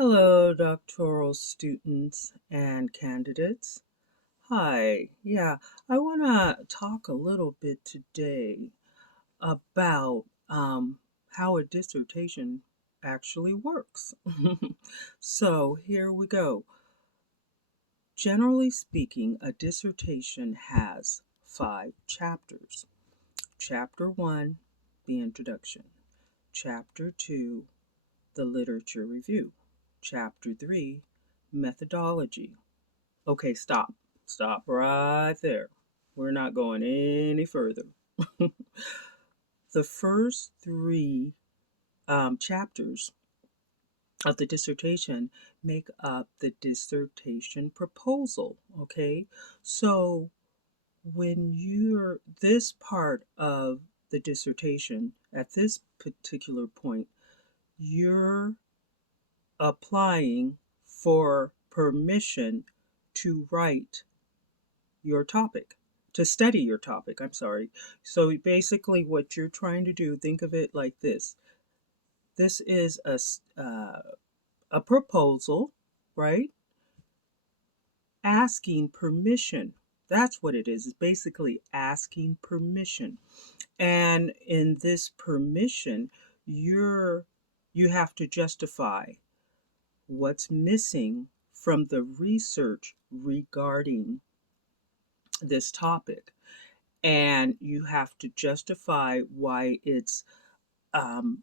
Hello, doctoral students and candidates. Hi, I want to talk a little bit today about how a dissertation actually works. So here we go. Generally speaking, a dissertation has 5 chapters. Chapter 1, the introduction. Chapter 2, the literature review. Chapter 3, methodology. Okay, stop. Stop right there. We're not going any further. The first 3 chapters of the dissertation make up the dissertation proposal. Okay, so when you're this part of the dissertation, at this particular point, you're applying for permission to write your topic, to study your topic. I'm sorry. So basically, what you're trying to do, think of it like this: this is a proposal, right? Asking permission. That's what it is. It's basically asking permission. And in this permission, you have to justify what's missing from the research regarding this topic. And you have to justify why it's um,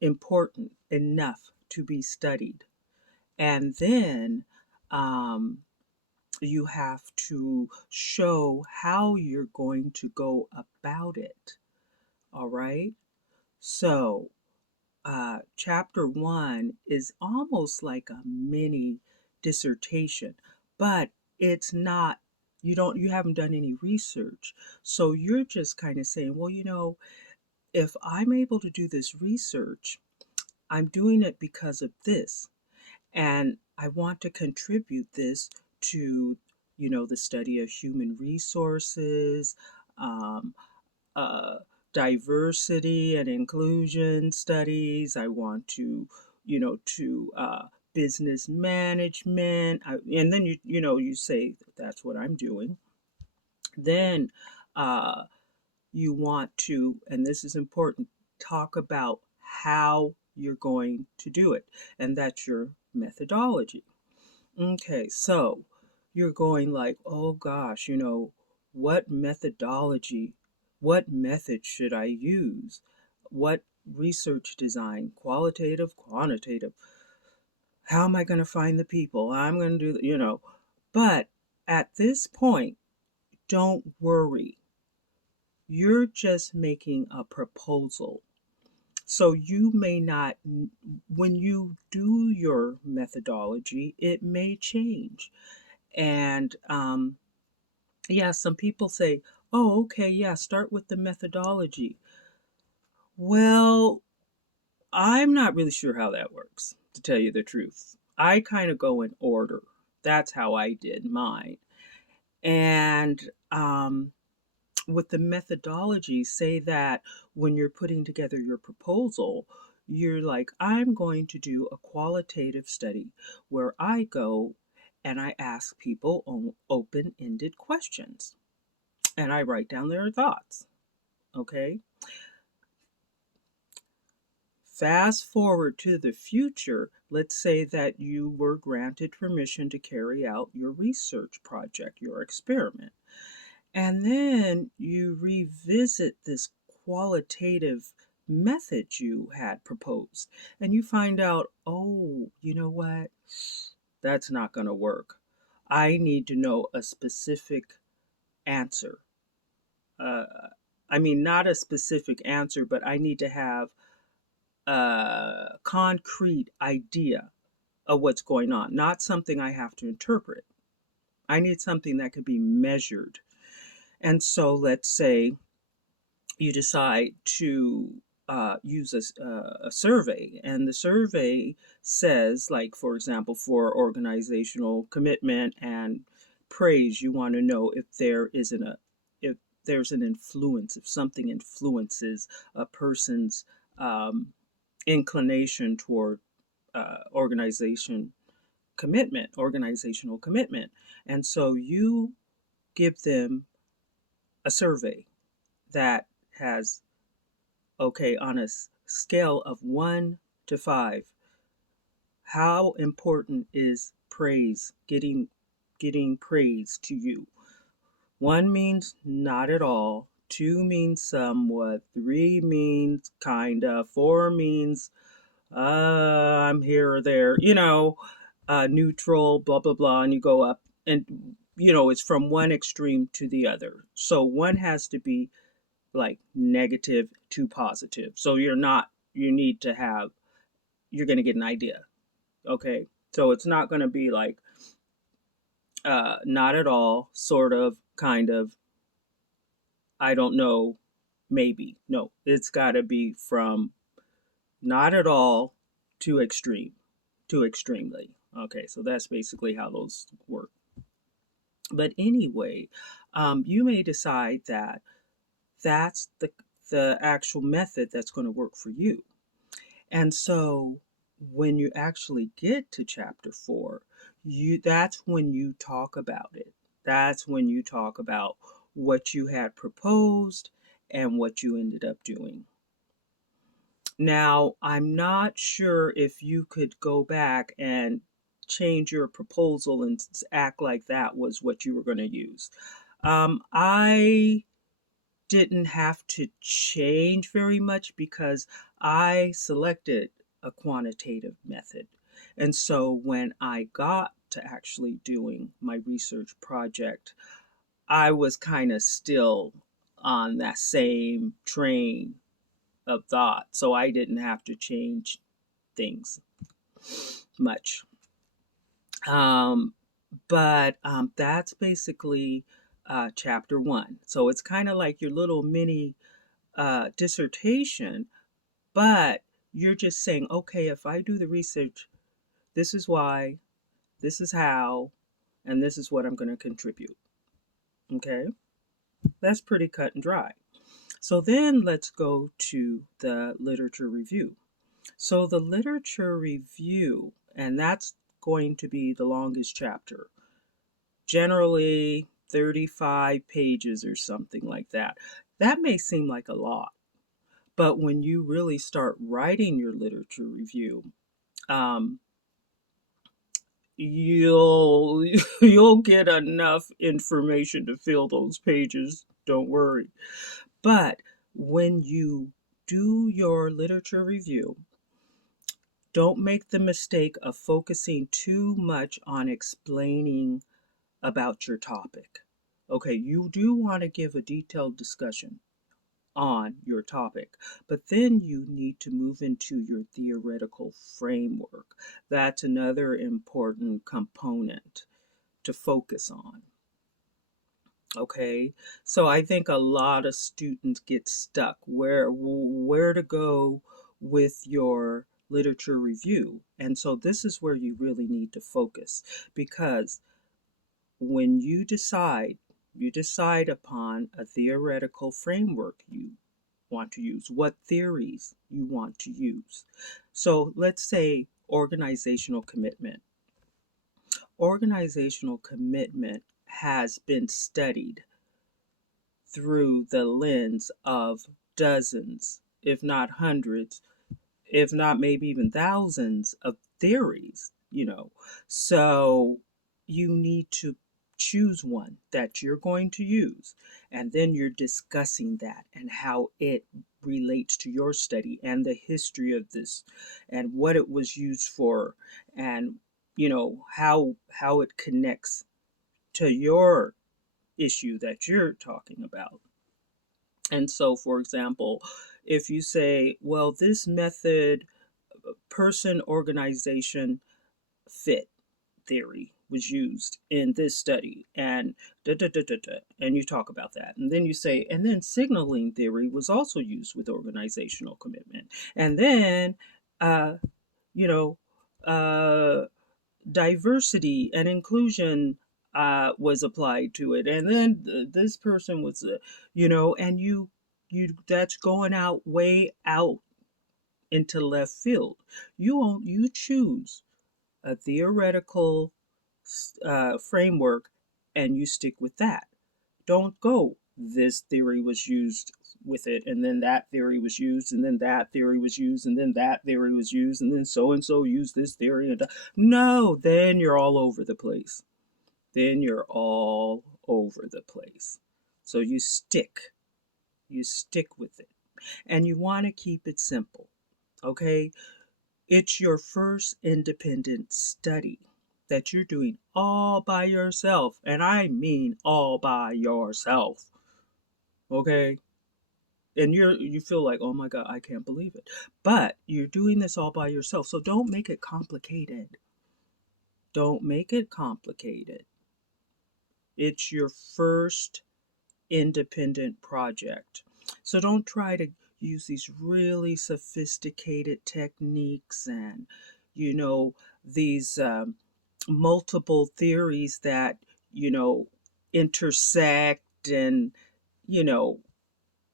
important enough to be studied. And then um, you have to show how you're going to go about it. All right. So, chapter 1 is almost like a mini dissertation, but it's not. You haven't done any research. So you're just kind of saying, well, if I'm able to do this research, I'm doing it because of this. And I want to contribute this to, the study of human resources, um, uh, diversity and inclusion studies. I want to business management. And then you say that's what I'm doing. Then uh, you want to, and this is important, talk about how you're going to do it, and that's your methodology. Okay, so you're going like, oh gosh, what methodology, what method should I use? What research design, qualitative, quantitative? How am I going to find the people? I'm going to do. But at this point, don't worry. You're just making a proposal. So you may not, when you do your methodology, it may change. And yeah, some people say, oh, okay, yeah, start with the methodology. Well, I'm not really sure how that works, to tell you the truth. I kind of go in order. That's how I did mine. And with the methodology, say that when you're putting together your proposal, you're like, I'm going to do a qualitative study where I go and I ask people open ended questions and I write down their thoughts. Okay. Fast forward to the future, let's say that you were granted permission to carry out your research project, your experiment. And then you revisit this qualitative method you had proposed, and you find out, oh, you know what? That's not going to work. I need to know a specific answer. Uh, I mean, not a specific answer, but I need to have a concrete idea of what's going on, not something I have to interpret. I need something that could be measured. And so let's say you decide to use a survey, and the survey says, like, for example, for organizational commitment and praise, you want to know if there's an influence, if something influences a person's um, inclination toward organizational commitment. And so you give them a survey that has, okay, on a scale of 1 to 5, how important is praise, getting praise to you? 1 means not at all, 2 means somewhat, 3 means kind of, 4 means I'm here or there, neutral, blah, blah, blah, and you go up. And, it's from one extreme to the other. So one has to be like negative to positive. So you need to have, you're going to get an idea. Okay. So it's not going to be like, not at all, sort of, kind of, I don't know, maybe. No, it's got to be from not at all to extreme, to extremely. Okay, so that's basically how those work. But anyway, you may decide that that's the actual method that's going to work for you. And so when you actually get to chapter 4, that's when you talk about it. That's when you talk about what you had proposed and what you ended up doing. Now, I'm not sure if you could go back and change your proposal and act like that was what you were going to use. I didn't have to change very much because I selected a quantitative method. And so when I got to actually doing my research project, I was kind of still on that same train of thought. So I didn't have to change things much. Um, but that's basically chapter 1. So it's kind of like your little mini dissertation, but you're just saying, okay, if I do the research, this is why, this is how, and this is what I'm going to contribute. Okay, that's pretty cut and dry. So then let's go to the literature review. So the literature review, and that's going to be the longest chapter, generally 35 pages or something like that. That may seem like a lot, but when you really start writing your literature review, um, you'll you'll get enough information to fill those pages. Don't worry. But when you do your literature review, don't make the mistake of focusing too much on explaining about your topic. Okay, you do want to give a detailed discussion on your topic, but then you need to move into your theoretical framework. That's another important component to focus on. Okay, so I think a lot of students get stuck where to go with your literature review. And so this is where you really need to focus, because when you decide upon a theoretical framework you want to use, what theories you want to use. So let's say organizational commitment. Organizational commitment has been studied through the lens of dozens, if not hundreds, if not maybe even thousands of theories. So you need to choose one that you're going to use, and then you're discussing that and how it relates to your study and the history of this and what it was used for, and how it connects to your issue that you're talking about. And so, for example, if you say, well, this method, person organization fit theory was used in this study, and da da da da da, and you talk about that, and then you say, and then signaling theory was also used with organizational commitment, and then uh, you know uh, diversity and inclusion was applied to it, and then this person was and you that's going out way out into left field. You choose a theoretical framework and you stick with that. Don't go, this theory was used with it, and then that theory was used, and then that theory was used, and then that theory was used, and then so and so used this theory. And no, then you're all over the place. Then you're all over the place. So you stick with it, and you want to keep it simple. Okay, it's your first independent study that you're doing all by yourself, and I mean all by yourself. Okay, and you feel like, oh my god, I can't believe it, but you're doing this all by yourself, so don't make it complicated. Don't make it complicated. It's your first independent project, so don't try to use these really sophisticated techniques and you know these multiple theories that you know intersect, and you know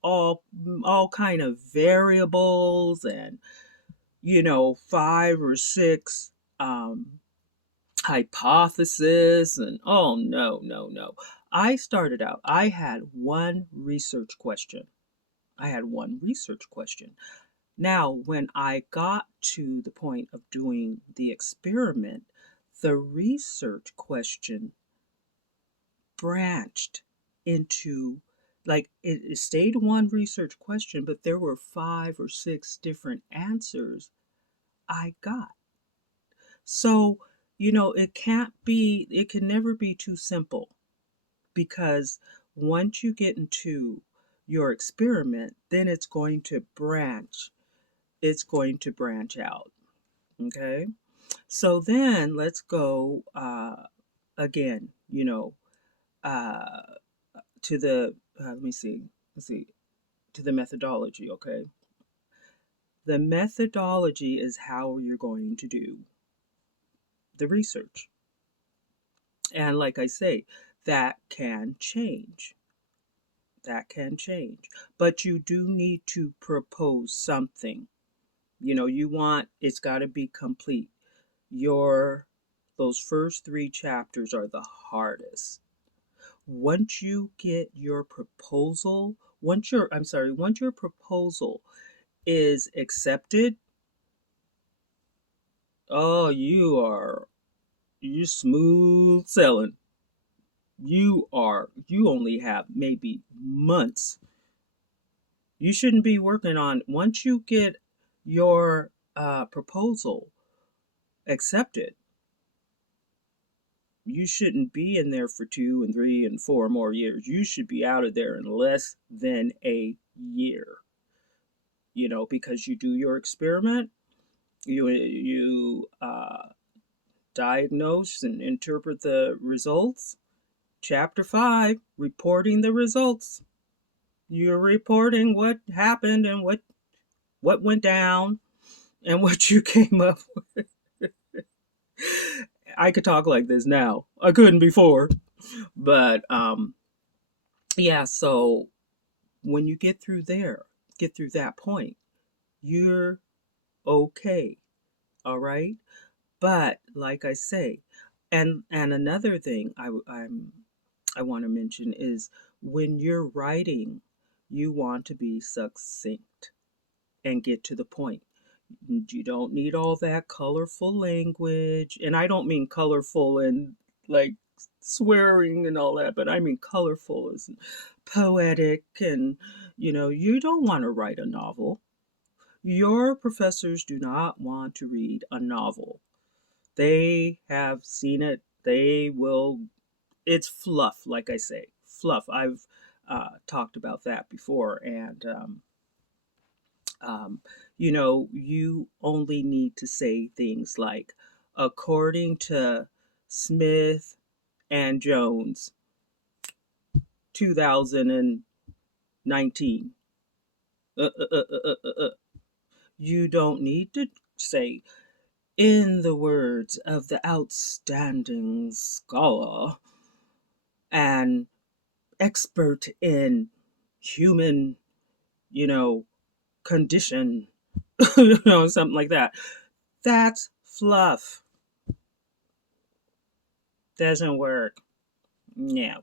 all all kind of variables, and you know 5 or 6 um hypothesis, and oh no, no, no. I started out, I had one research question. I had one research question. Now when I got to the point of doing the experiment, the research question branched into, like it stayed one research question, but there were 5 or 6 different answers I got. So it can never be too simple, because once you get into your experiment, then it's going to branch out. Okay, so then let's go again, uh, to the let's see, to the methodology. Okay, the methodology is how you're going to do the research, and like I say, that can change. That can change, but you do need to propose something. You want, it's got to be complete. Your Those first 3 chapters are the hardest. Once you get your proposal, once your proposal is accepted, oh, you smooth selling. You only have maybe months. You shouldn't be working on, once you get your proposal accepted, you shouldn't be in there for 2 and 3 and 4 more years. You should be out of there in less than a year. Because you do your experiment, you diagnose and interpret the results. Chapter 5, reporting the results. You're reporting what happened and what went down and what you came up with. I could talk like this now. I couldn't before. But yeah, so when you get through that point, you're okay. All right? But like I say, and another thing I want to mention is, when you're writing, you want to be succinct and get to the point. You don't need all that colorful language. And I don't mean colorful and like swearing and all that, but I mean colorful as poetic. And, you don't want to write a novel. Your professors do not want to read a novel. They have seen it. They will, it's fluff, like I say, fluff. I've talked about that before. And, um, you only need to say things like, according to Smith and Jones, 2019. You don't need to say, in the words of the outstanding scholar and expert in human, you know, condition. something like that. That's fluff. Doesn't work. No.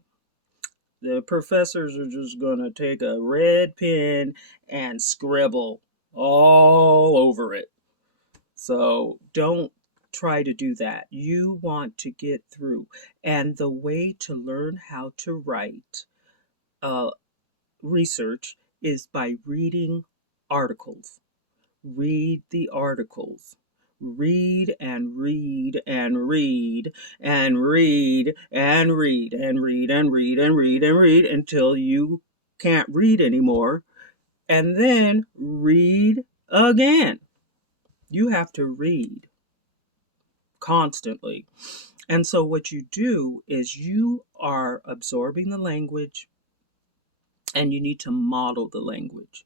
The professors are just going to take a red pen and scribble all over it. So don't try to do that. You want to get through. And the way to learn how to write research is by reading articles. Read the articles. Read and read and read and read and read and read and read and read and read until you can't read anymore. And then read again. You have to read constantly. And so, what you do is you are absorbing the language and you need to model the language.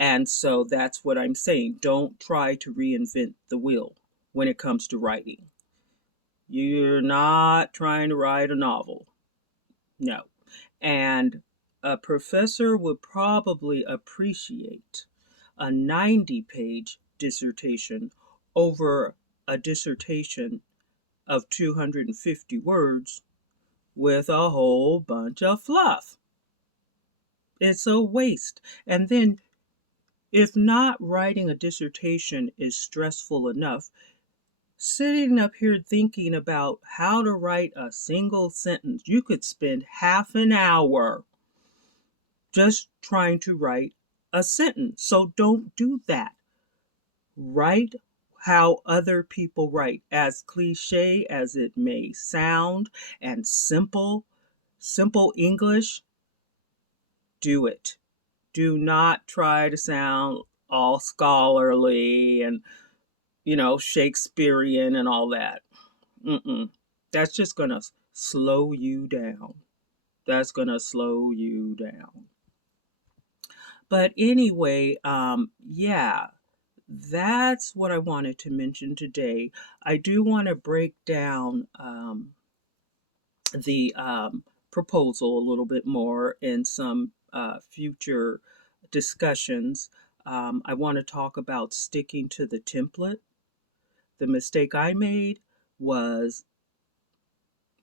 And so, that's what I'm saying. Don't try to reinvent the wheel when it comes to writing. You're not trying to write a novel. No. And a professor would probably appreciate a 90-page dissertation over a dissertation of 250 words with a whole bunch of fluff. It's a waste. And then, if not writing a dissertation is stressful enough, sitting up here thinking about how to write a single sentence, you could spend half an hour just trying to write a sentence. So don't do that. Write how other people write, as cliche as it may sound, and simple English. Do it. Do not try to sound all scholarly and, Shakespearean and all that. Mm-mm. That's just going to slow you down. That's going to slow you down. But anyway, yeah, that's what I wanted to mention today. I do want to break down the proposal a little bit more in some future discussions. I want to talk about sticking to the template. The mistake I made was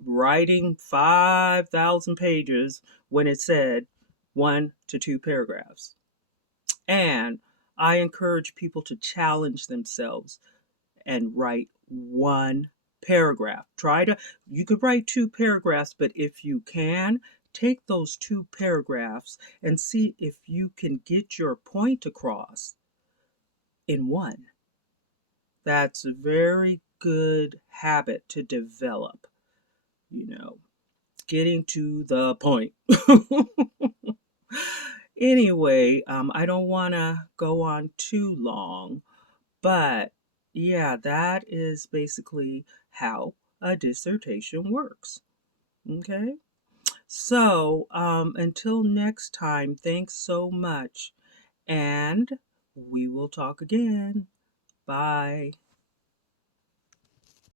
writing 5,000 pages when it said 1 to 2 paragraphs. And I encourage people to challenge themselves and write 1 paragraph. You could write 2 paragraphs, but if you can, take those 2 paragraphs and see if you can get your point across in one. That's a very good habit to develop, getting to the point. Anyway, I don't want to go on too long, but yeah, that is basically how a dissertation works. Okay? So, until next time, thanks so much, and we will talk again. Bye.